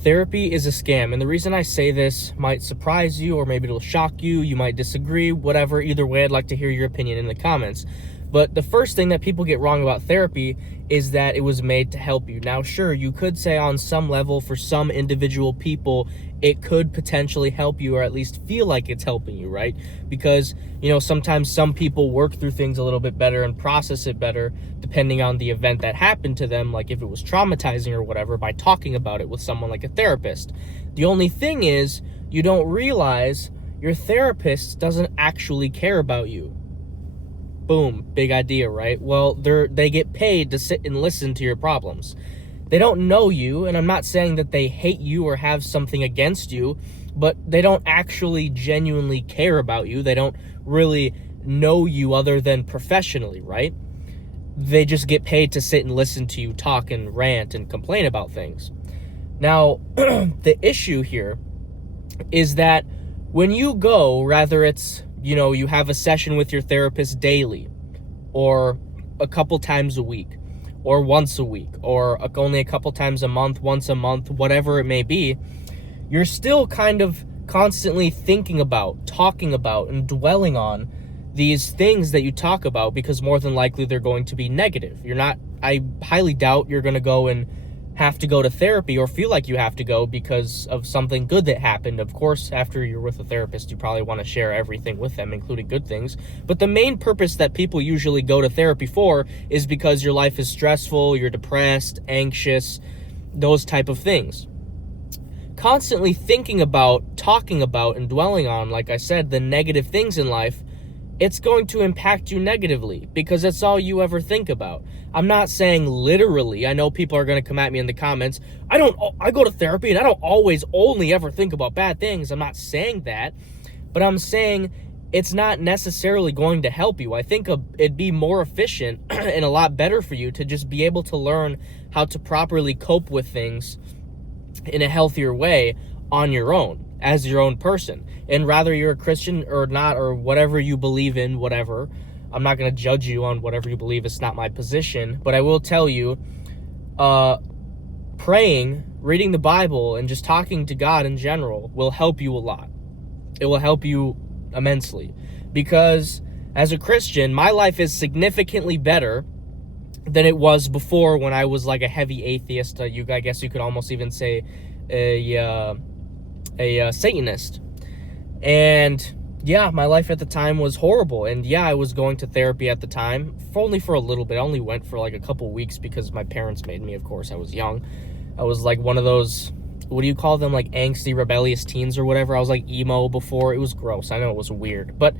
Therapy is a scam, and the reason I say this might surprise you, or maybe it'll shock you, you might disagree, whatever. Either way, I'd like to hear your opinion in the comments. But the first thing that people get wrong about therapy is that it was made to help you. Now, sure, you could say on some level, for some individual people, it could potentially help you, or at least feel like it's helping you, right? Because, sometimes some people work through things a little bit better and process it better, depending on the event that happened to them, like if it was traumatizing or whatever, by talking about it with someone like a therapist. The only thing is, you don't realize your therapist doesn't actually care about you. Boom, big idea, right? Well, they get paid to sit and listen to your problems. They don't know you, and I'm not saying that they hate you or have something against you, but they don't actually genuinely care about you. They don't really know you other than professionally, right? They just get paid to sit and listen to you talk and rant and complain about things. Now, the issue here is that when you go, rather it's you have a session with your therapist daily, or a couple times a week, or once a week, or only a couple times a month, once a month, whatever it may be, you're still kind of constantly thinking about, talking about, and dwelling on these things that you talk about, because more than likely they're going to be negative. I highly doubt you're going to go and have to go to therapy or feel like you have to go because of something good that happened. Of course, after you're with a therapist, you probably want to share everything with them, including good things. But the main purpose that people usually go to therapy for is because your life is stressful, you're depressed, anxious, those type of things. Constantly thinking about, talking about, and dwelling on, like I said, the negative things in life, it's going to impact you negatively, because that's all you ever think about. I'm not saying literally. I know people are going to come at me in the comments. I go to therapy and I don't always only ever think about bad things. I'm not saying that, but I'm saying it's not necessarily going to help you. I think it'd be more efficient and a lot better for you to just be able to learn how to properly cope with things in a healthier way on your own, as your own person. And rather you're a Christian or not, or whatever you believe in, whatever, I'm not going to judge you on whatever you believe. It's not my position. But I will tell you, praying, reading the Bible, and just talking to God in general will help you a lot. It will help you immensely. Because as a Christian, my life is significantly better than it was before, when I was like a heavy atheist. I guess you could almost even say a Satanist. And yeah, my life at the time was horrible. And yeah, I was going to therapy at the time, only for a little bit. I only went for like a couple weeks because my parents made me, of course. I was young. I was like one of those, what do you call them, like angsty, rebellious teens or whatever. I was like emo before. It was gross. I know it was weird, but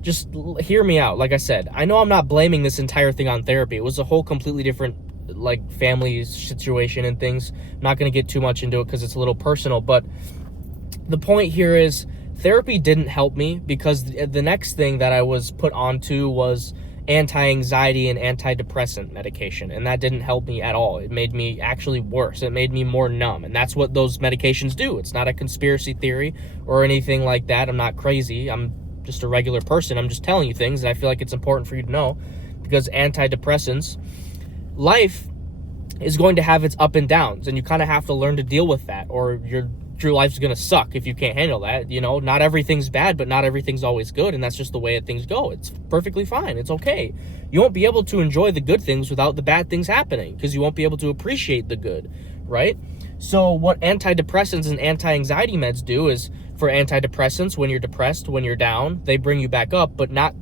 just hear me out. Like I said, I know I'm not blaming this entire thing on therapy. It was a whole completely different like family situation and things. I'm not going to get too much into it because it's a little personal, but the point here is therapy didn't help me, because the next thing that I was put onto was anti-anxiety and antidepressant medication, and that didn't help me at all. It made me actually worse. It made me more numb, and that's what those medications do. It's not a conspiracy theory or anything like that. I'm not crazy. I'm just a regular person. I'm just telling you things that I feel like it's important for you to know, because antidepressants, life is going to have its up and downs, and you kind of have to learn to deal with that, or your life's gonna suck if you can't handle that. Not everything's bad, but not everything's always good, and that's just the way that things go. It's perfectly fine. It's okay. You won't be able to enjoy the good things without the bad things happening, because you won't be able to appreciate the good, right? So what antidepressants and anti-anxiety meds do is, for antidepressants, when you're depressed, when you're down, they bring you back up, but not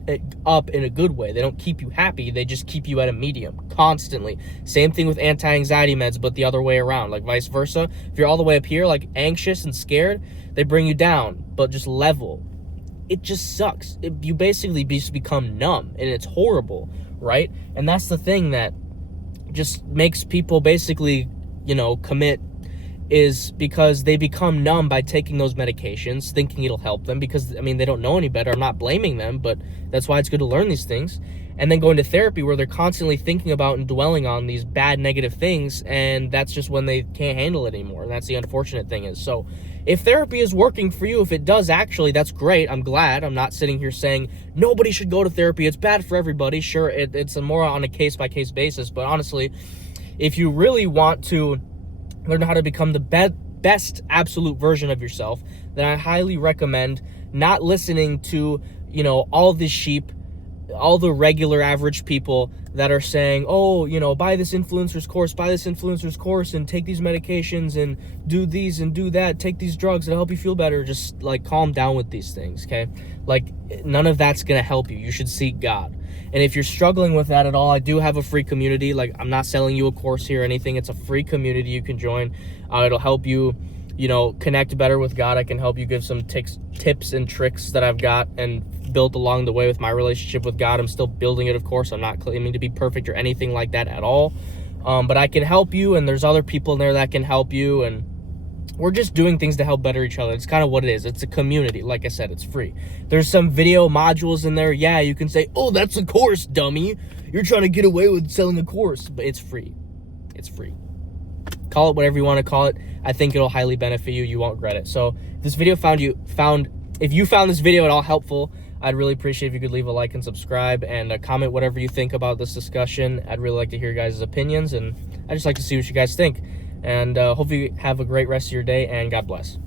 up in a good way. They don't keep you happy. They just keep you at a medium constantly. Same thing with anti-anxiety meds, but the other way around, like vice versa. If you're all the way up here, like anxious and scared, they bring you down, but just level. It just sucks. You basically just become numb, and it's horrible, right? And that's the thing that just makes people basically, commit, is because they become numb by taking those medications, thinking it'll help them, because, they don't know any better. I'm not blaming them, but that's why it's good to learn these things. And then going to therapy, where they're constantly thinking about and dwelling on these bad, negative things, and that's just when they can't handle it anymore. And that's the unfortunate thing is. So if therapy is working for you, if it does actually, that's great. I'm glad. I'm not sitting here saying nobody should go to therapy. It's bad for everybody. Sure, it's more on a case-by-case basis, but honestly, if you really want to learn how to become the best absolute version of yourself, then I highly recommend not listening to, you know, all the sheep, all the regular average people that are saying, oh, you know, buy this influencer's course and take these medications and do these and do that, take these drugs that'll help you feel better. Just like calm down with these things, okay? Like none of that's gonna help you. You should seek God. And if you're struggling with that at all, I do have a free community. Like, I'm not selling you a course here or anything. It's a free community you can join. It'll help you, you know, connect better with God. I can help you give some tips and tricks that I've got and built along the way with my relationship with God. I'm still building it, of course. I'm not claiming to be perfect or anything like that at all. But I can help you, and there's other people in there that can help you, and we're just doing things to help better each other. It's kind of what it is. It's a community. Like I said, it's free. There's some video modules in there. Yeah, you can say, oh, that's a course, dummy. You're trying to get away with selling a course. But it's free. It's free. Call it whatever you want to call it. I think it'll highly benefit you. You won't regret it. So if this video if you found this video at all helpful, I'd really appreciate if you could leave a like and subscribe and comment whatever you think about this discussion. I'd really like to hear your guys' opinions, and I'd just like to see what you guys think. And hope you have a great rest of your day, and God bless.